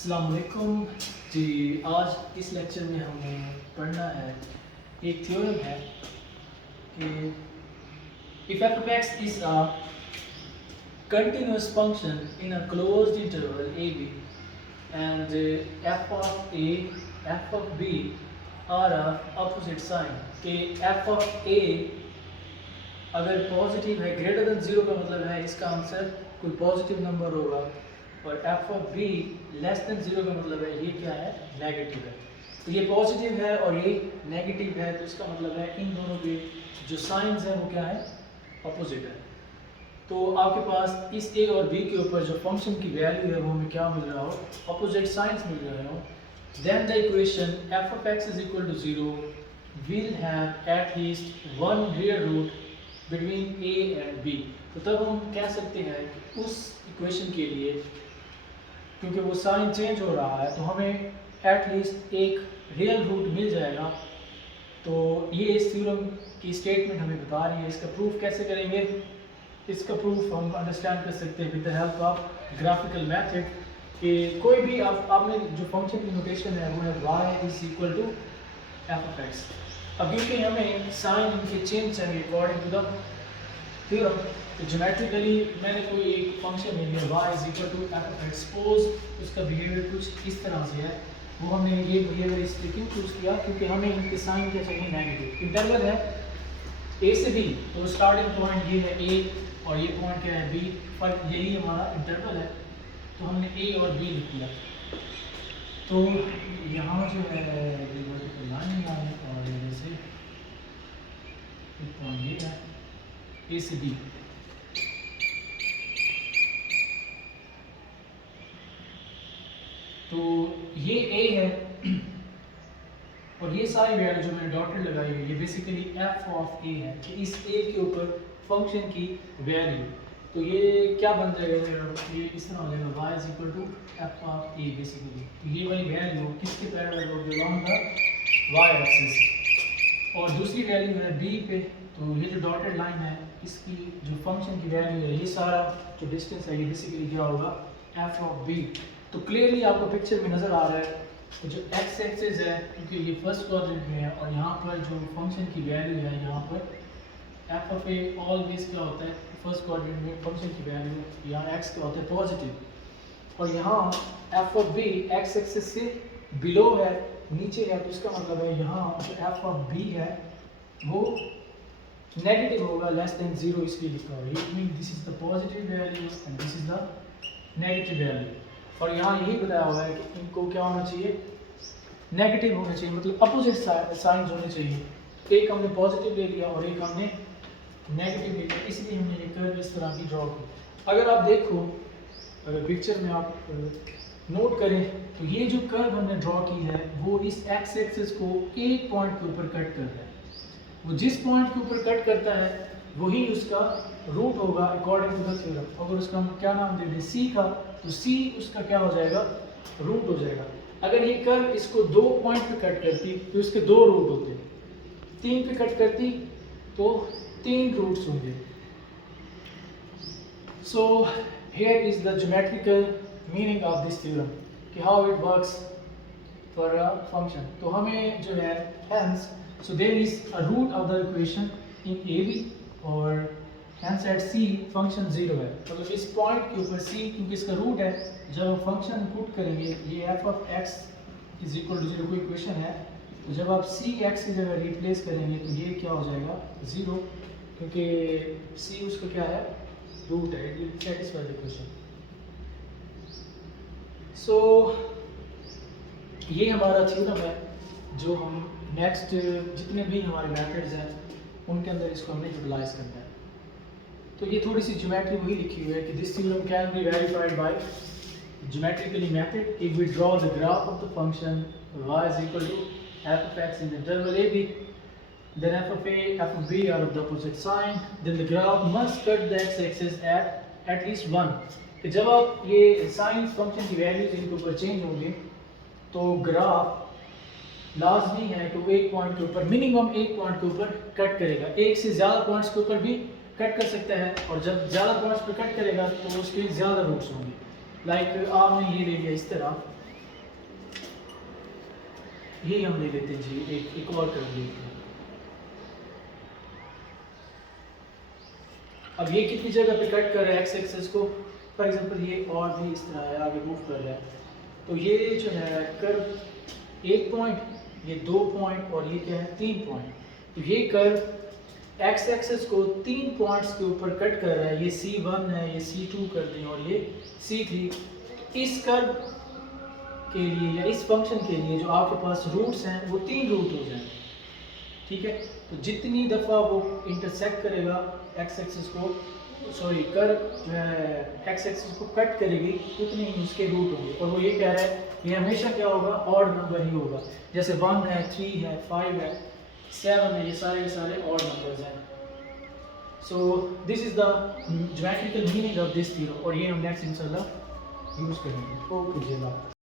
अस्सलाम वालेकुम जी। आज इस लेक्चर में हमें पढ़ना है, एक थ्योरम है कि if F of X is a continuous function in a closed interval A B and F of A F of B are opposite sign कि एफ ऑफ ए अगर पॉजिटिव है ग्रेटर देन जीरो का मतलब है इसका answer कोई positive number होगा, और F of be less than zero का मतलब है ये क्या है, नेगेटिव है। तो ये पॉजिटिव है और ये नेगेटिव है, तो इसका मतलब है इन दोनों के जो साइंस हैं वो क्या है, अपोजिट है। तो आपके पास इस ए और बी के ऊपर जो फंक्शन की वैल्यू है वो हमें क्या मिल रहा हो, अपोजिट साइंस मिल रहे हो, then the equation F of X is equal to zero will have at least one real root between A and B. तो तब हम कह सकते हैं कि उस इक्वेशन के लिए, क्योंकि वो साइन चेंज हो रहा है, तो हमें एटलीस्ट एक रियल रूट मिल जाएगा। तो ये इस थ्योरम की स्टेटमेंट हमें बता रही है। इसका प्रूफ कैसे करेंगे, इसका प्रूफ हम अंडरस्टैंड कर सकते हैं with the help of graphical method. कि कोई भी आपने जो फंक्शन की नोटेशन है वो है y is equal to F of X. अब क्योंकि हमें साइन इनके चेंज चाहिए अकॉर्डिंग टू द थ्योरम, तो ज्योमेट्रिकली मैंने कोई एक फंक्शन ले लिया y is equal to F of X. Suppose उसका बिहेवियर कुछ इस तरह से है, वो हमने ये बिहेवियर इसलिए क्यों चूज किया, क्योंकि हमें इनके साइन क्या चाहिए, नेगेटिव। इंटरवल है ए से बी, तो स्टार्टिंग पॉइंट ये है ए और ये पॉइंट क्या है बी, पर यही हमारा इंटरवल है, तो हमने ए और बी लिख दिया। तो यहाँ जो है वर्टिकल लाइन है और जैसे पॉइंट ये है ए से बी। तो ये ए है और ये सारी वैल्यू जो मैंने डॉटेड लगाई हुई है बेसिकली एफ ऑफ ए है, कि इस ए के ऊपर फंक्शन की वैल्यू। तो ये क्या बन जाएगा, ये इस तरह हो जाएगा y is equal to F of A basically. तो ये वाली वैल्यू किसके पैरेलल होगी, अलोंग द y एक्सिस। और दूसरी वैल्यू है b पे, तो ये जो डॉटेड लाइन है इसकी जो फंक्शन की वैल्यू है, ये सारा जो डिस्टेंस है ये बेसिकली क्या होगा, एफ ऑफ बी। तो क्लियरली आपको पिक्चर में नज़र आ रहा है तो जो एक्स एक्सिस है, क्योंकि ये फर्स्ट क्वाड्रेंट में है, और यहाँ पर जो फंक्शन की वैल्यू है, यहाँ पर एफ ऑफ ए ऑलवेज क्या होता है फर्स्ट क्वाड्रेंट में, फंक्शन की वैल्यू यहाँ एक्स क्या होता है, पॉजिटिव। और यहाँ F of B X axis से बिलो है, नीचे है, तो इसका मतलब है यहाँ जो एफ ऑफ बी है वो नेगेटिव होगा, लेस देन जीरो इसलिए लिखा हुआ है। It mean this is the positive value and this is the negative value. और यहाँ यही बताया हुआ है कि इनको क्या होना चाहिए, नेगेटिव होना चाहिए, मतलब अपोजिट साइंस होने चाहिए। एक हमने पॉजिटिव ले लिया और एक हमने नेगेटिव ले लिया, इसलिए हमने ये कर्व इस तरह की ड्रॉ की। अगर आप देखो, अगर पिक्चर में आप नोट करें, तो ये जो कर्व हमने ड्रॉ की है वो इस एक्स एक्सिस को एक पॉइंट के ऊपर कट कर रहा है। वो जिस पॉइंट के ऊपर कट करता है वही उसका रूट होगा अकॉर्डिंग टू द थ्योरम। अगर उसका हम क्या नाम दे दें सी का, तो सी उसका क्या हो जाएगा, रूट हो जाएगा। अगर ये कर्व इसको दो पॉइंट पे कट करती तो इसके दो रूट होते, तीन पे कट करती तो तीन रूट्स होंगे। So here is the geometrical meaning of this theorem कि how it works for a function. तो हमें जो है hence, so there is a root of the equation in AB और hence at C फंक्शन 0 है। मतलब इस पॉइंट के ऊपर C क्योंकि इसका रूट है, जब हम फंक्शन पुट करेंगे ये f of x is equal to 0 कोई इक्वेशन है, तो जब आप C x की जगह रिप्लेस करेंगे तो ये क्या हो जाएगा 0, क्योंकि C उसका क्या है, रूट है, it will satisfy the equation. So ये हमारा थ्योरम है जो हम नेक्स्ट जितने भी हमारे मेथड्स हैं उनके अंदर इसको हमने यूटिलाइज करना है। तो ये थोड़ी सी ज्योमेट्री वही लिखी हुई है कि this theorem can be verified by geometrically method if we draw the graph of the function y is equal to f of x in the interval ab, then f of a f of b are of the opposite sign, then the graph must cut the x axis at least 1। कि जब आप ये science function की values इनके ऊपर change होंगे तो graph लाजमी है कि वो एक पॉइंट के ऊपर, मिनिमम एक पॉइंट के ऊपर कट करेगा। एक से ज़्यादा पॉइंट्स के ऊपर भी कट कर सकता है, और जब ज़्यादा पॉइंट्स पर कट करेगा तो उसके ज़्यादा रूट्स होंगे। लाइक आपने ये ले लिया इस तरह, ये हम ले लेते हैं जी, एक और कर लेते हैं। अब ये कितनी जगह पे कट कर रहा है एक्स एक्सेस को, फॉर एग्जांपल ये और भी इस तरह है, आगे मूव कर रहा है, तो ये जो है कर्व 1 पॉइंट, ये 2 पॉइंट और ये क्या है 3 पॉइंट। तो ये कर्व एक्स एक्सेस को 3 पॉइंट्स के ऊपर कट कर रहा है, ये C1 है, ये C2 कर दें और ये C3। इस कर्व के लिए या इस फंक्शन के लिए जो आपके पास रूट्स हैं वो 3 रूट हो जाएंगे, ठीक है। तो जितनी दफ़ा वो इंटरसेक्ट करेगा एक्स एक्सिस को, सॉरी कर्व जो है एक्स एक्सिस को कट करेगी, उतने ही उसके रूट होंगे। और वो ये कह रहा है ये हमेशा क्या होगा, ऑड नंबर ही होगा। जैसे 1 है, 3 है, 5 है, 7 है, ये सारे के सारे ऑड नंबर्स हैं। So this is the geometrical meaning of this theorem, और ये हम नेक्स्ट इंशाल्लाह यूज़ करेंगे। ओके जी।